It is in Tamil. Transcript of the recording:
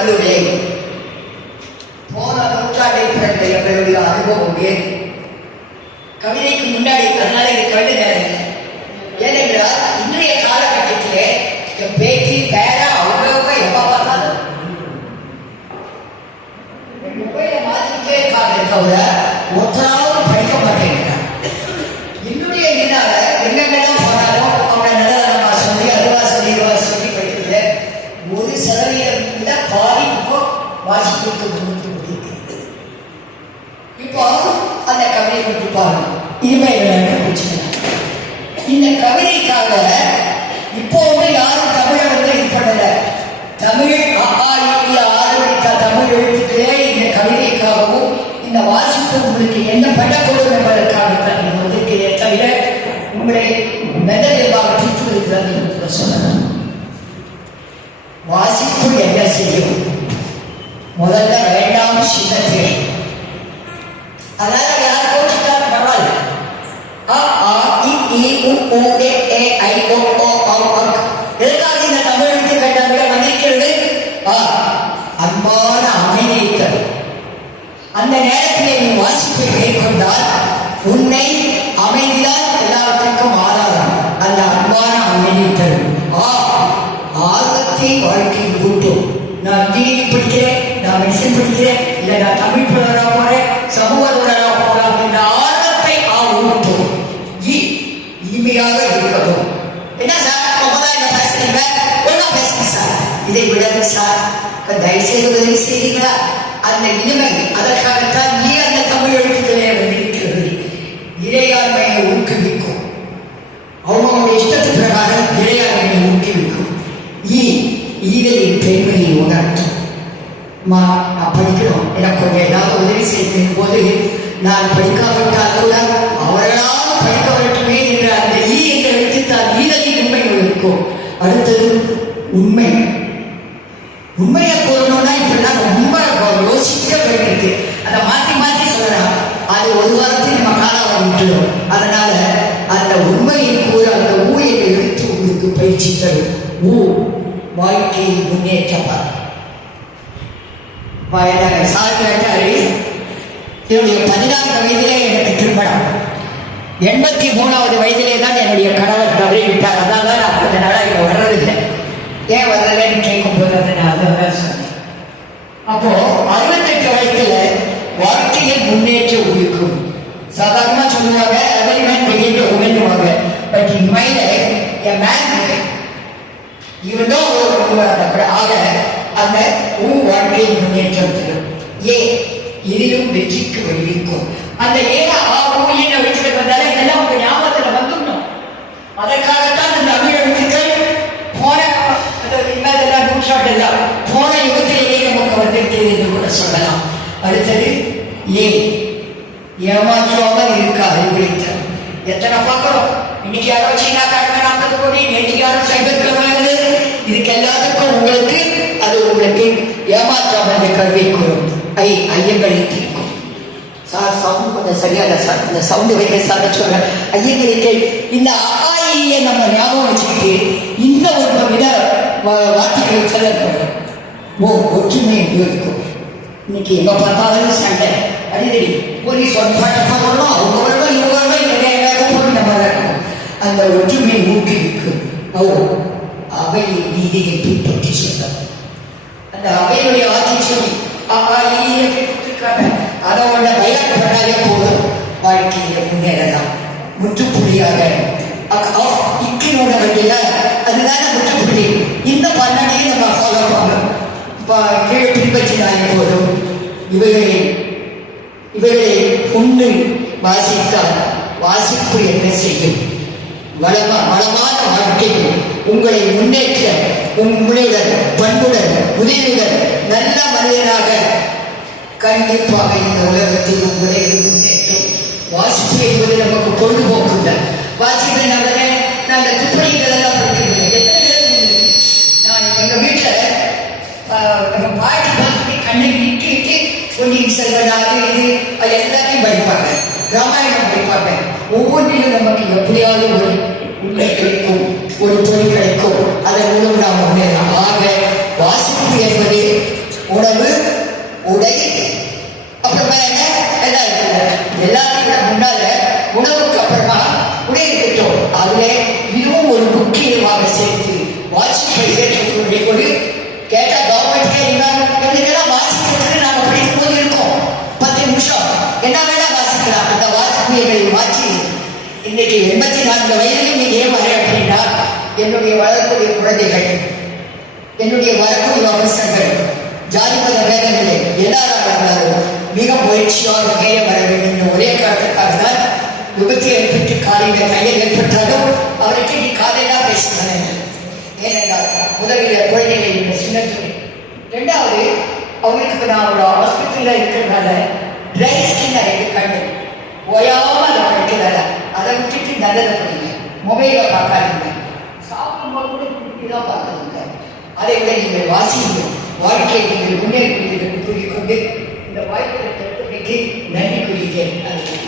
நல்லுரை. போன நூற்றாண்டை பிறந்த எங்களுடைய அனுபவம் ஏன் கவிதைக்கு முன்னாடி, அதனால இது கவிதை நேரம் இல்லை. ஏனென்றால் இன்றைய காலகட்டத்திலே பேச்சு பேரா அவ்வளவு எப்ப பார்த்தாலும் மொபைலை மாற்றிக்கிட்டே இருக்காங்க தவிர ஒருத்தராவது படிக்க மாட்டேங்கிறாங்க. என்னுடைய என்னால எங்கெங்கெல்லாம் போனாலும் அவனை நல்ல சொல்லி அதுவா சொல்லி இதுவா சொல்லி படிக்கிறது 1% பாதி இப்போ வாசிப்புக்கு முன்னுக்கு முடிக்கிறது. இப்போ அந்த கவிதை பற்றி பாருங்க. இனிமேல் பிரச்சனை இந்த கவிதைக்காக இப்போ யாரும் தமிழை இது பண்ணல. தமிழ் ஆரம்பித்த தமிழ் எழுத்துக்களே இந்த கவிதைக்காகவும் இந்த வாசிப்பு உங்களுக்கு என்ன பண்ணக்கூடும் என்பதற்காக ஒதுக்கிறே தவிர உங்களை மெதலியமாக தீர்த்து இருக்கிறது என்று சொல்லலாம். வாசிப்பு என்ன செய்யும்? முதல்ல வேண்டாம் சின்னத்திலே, அதாவது யார் கோச்சிட்டாலும் பரவாயில்ல. எதுக்காக இந்த தமிழ் எழுத்துக்கள் வந்திருக்கிறது? அன்பான அமைதியை தரும். அந்த நேரத்திலே நீ வாசிப்பை மேற்கொண்டால் உன்னை அமைதிதான் எல்லாவற்றுக்கும் ஆதாரம். அந்த அன்பான அமைதியை தரும். ஆர்வத்தை வாழ்க்கையில் கூட்டும். நான் இன்ஜினியரிங் படிக்கிறேன், நான் மெடிசன் படிக்கிறேன், இல்லை நான் தமிழ் புலவராக போறேன், சமூக தொடராக போறேன் என்ற ஆர்வத்தை ஊட்டும். இனிமையாக இருக்கணும். என்ன சார் ரொம்பதான் என்ன பேசுறீங்க? ஒழுங்கா பேசுங்க சார். இதை விட சார் தயவுசெய்து உதவி செய்வீங்களா? அந்த இனிமை, அதற்காகத்தான் நீ அந்த தமிழ் எழுத்துக்களே இருக்கிறது. இறையாண்மையை ஊக்குவிக்கும். அவங்களுடைய இஷ்டத்து பிரகாரம் இறையாண்மையை ஊக்குவிக்கும். ஈகையின் பெருமையை உணர்த்தும். நான் படிக்கணும், எனக்கு கொஞ்சம் ஏதாவது உதவி செய்யும் போது நான் படிக்காவிட்டால் கூட அவர்களால் படிக்க வரட்டுமே என்ற அந்த என்ற எழுத்துத்தான் ஈகையின் உண்மை இருக்கும். அடுத்தது உண்மை. உண்மையை கூறணும்னா இப்படிலாம் ரொம்ப யோசிக்க வேண்டியிருக்கு. அதை மாற்றி மாற்றி சொல்லலாம். அது ஒரு வாரத்தில் நம்ம காலம் விட்டுடும். அதனால அந்த உண்மையை கூற அந்த ஊயை எழுத்து உங்களுக்கு பயிற்சி தரும். வாழ்க்கையில் முன்னேற்றப்பார். சார்ந்தாரு என்னுடைய 14 வயதிலே எனக்கு திருமணம். 83வது வயதிலே தான் என்னுடைய கணவர் தவறிவிட்டார். அதனால நான் கொஞ்ச நாளாக இங்கே வர்றதில்லை. ஏன் வர்றதுன்னு கேட்கும் போது அதை நான் அதான் சொன்னேன். அப்போ 68 வயசுல வாழ்க்கையில் முன்னேற்ற ஊக்கும். சாதாரணமா சொல்லுவாங்க every man begins to woman. But in my life, a man even though ஆக அந்த வாழ்க்கையில் முன்னேற்றம் தரும். இதிலும் வெற்றிக்கு வழிவிக்கும். அந்த எழுத்துக்கள் வந்தாலே இதெல்லாம் உங்க ஞாபகத்தில் வந்துடணும். அதற்காகத்தான் இந்த தமிழ் எழுத்துக்கள் போன நூற்றாண்டு போன யுகத்திலேயே நமக்கு வந்திருக்கிறது என்று கூட சொல்லலாம். அடுத்தது ஏமாற்றாமல் இருக்க அறிவுரைத்த. எத்தனை பார்க்கிறோம். இன்னைக்கு யாரோ சீனா காட்டுங்க 40 கோடி, நேற்றுக்கு யாரும் சைபர் கிரைம். இதுக்கு எல்லாத்துக்கும் உங்களுக்கு அது உங்களுக்கு ஏமாற்றாமல் கல்வி கூறும். ஐயங்களை தீர்க்கும். சார் சவுண்ட் கொஞ்சம் சரியான சார், இந்த சவுண்டு வைக்க சார் சொல்றேன். ஐயங்களுக்கு இந்த ஆயியை நம்ம ஞாபகம் வச்சுக்கிட்டு இந்த ஒரு விட வார்த்தைகள் சொல்லப்படும். ஒற்றுமை இருக்கும். இன்னைக்கு எங்க பார்த்தாலும் சண்டை அடிதடி. போலீஸ் வரணும், அவங்க வரணும், இவங்க வரணும், நிறைய போய் நம்ம நடக்கும். அந்த ஒற்றுமையை ஊக்குவிக்கும். அவை நீதியை பின்பற்றி சொல்லும். அந்த அவையுடைய ஆட்சி அதோட பயப்படாதே போதும். வாழ்க்கையில முன்னேறலாம். முற்றுப்புள்ளியாக இக்கினோட வண்டியில அதுதான முற்றுப்புள்ளி. இந்த 12 நம்ம ஃபாலோ பண்ணணும். கீழே பின்பற்றினாலே போதும். இவைகளை உண்டு வாசித்தால் வாசிப்பு என்ன செய்யும்? வளமான வாழ்க்கையில் உங்களை முன்னேற்ற உங்களுடன் பண்புடன் உதவியுடன் நல்ல மனிதனாக கண்டிப்பாக இந்த உலகத்தில் உங்களை முன்னேற்றம். வாசிப்பு என்பது நமக்கு பொழுதுபோக்கு. வாசிப்பை நாங்கள் துப்பணிகள் எல்லாம் படிக்கிறது. எத்தனை பேர் நான் எங்கள் வீட்டில் நம்ம பாட்டி பார்த்து கண்ணை விட்டு பொன்னியின் செல்வன் இது எல்லாத்தையும் படிப்பாங்க. ராமாயணம் படிப்பாங்க. ஒவ்வொன்றிலும் நமக்கு எப்படியாவது ஒரு உண்மை கிடைக்கும், ஒரு பொருள் கிடைக்கும். அதன் மூலம் நாம் முன்னேறலாம். ஆக வாசிப்பு என்பது உணவு, உடை, அப்புறமா என்ன எல்லாம் இருக்குது. எல்லாத்துக்கும் முன்னால உணவுக்கு அப்புறமா உடை இருக்கட்டும். அதுல இதுவும் ஒரு முக்கியமாக சேர்த்து வாசிப்பை சேர்க்கக்கூடிய ஒரு கேட்டா கவர்மெண்ட்கே எங்களுக்கெல்லாம் வாசிக்கிறதுக்கு நாங்கள் படிக்கும் போது இருக்கோம் 10 நிமிஷம் என்ன வேணா வாசிக்கலாம். அந்த வாசிப்பை மாற்றி இன்னைக்கு 84 வயதிலும் நீங்க ஏன் வர அப்படின்னா என்னுடைய வளரக்கூடிய குழந்தைகள், என்னுடைய வரக்கூடிய அவசரங்கள், ஜாதி மத வேதங்களை எல்லாராக இருந்தாலும் மிக முயற்சியாக கையை வர வேண்டும் என்ற ஒரே காரணத்துக்காக தான் விபத்து ஏற்பட்டு காலையில் கையில் ஏற்பட்டாலும் அவருக்கு நீ காலையெல்லாம் பேசுகிறேன். ஏனென்றால் முதலில் குழந்தைகளை இந்த சின்னத்துறை, ரெண்டாவது அவங்களுக்கு இப்போ நான் ஒரு ஹாஸ்பிட்டலில் இருக்கிறதுனால ட்ரை ஸ்கின் அறைக்கு கண்டு ஓயாமல் அதை படிக்கிறாங்க. அதை விட்டுட்டு நல்லதை படிங்க, மொபைலை பார்க்காதீங்க, சாப்பிடும்போது கூட திருப்பி தான் பார்க்குறீங்க. அதை விட நீங்கள் வாசிங்க, வாழ்க்கையை நீங்கள் முன்னேறி கூறிக்கொண்டு இந்த வாய்ப்பை நன்றி கூறுகிறேன்.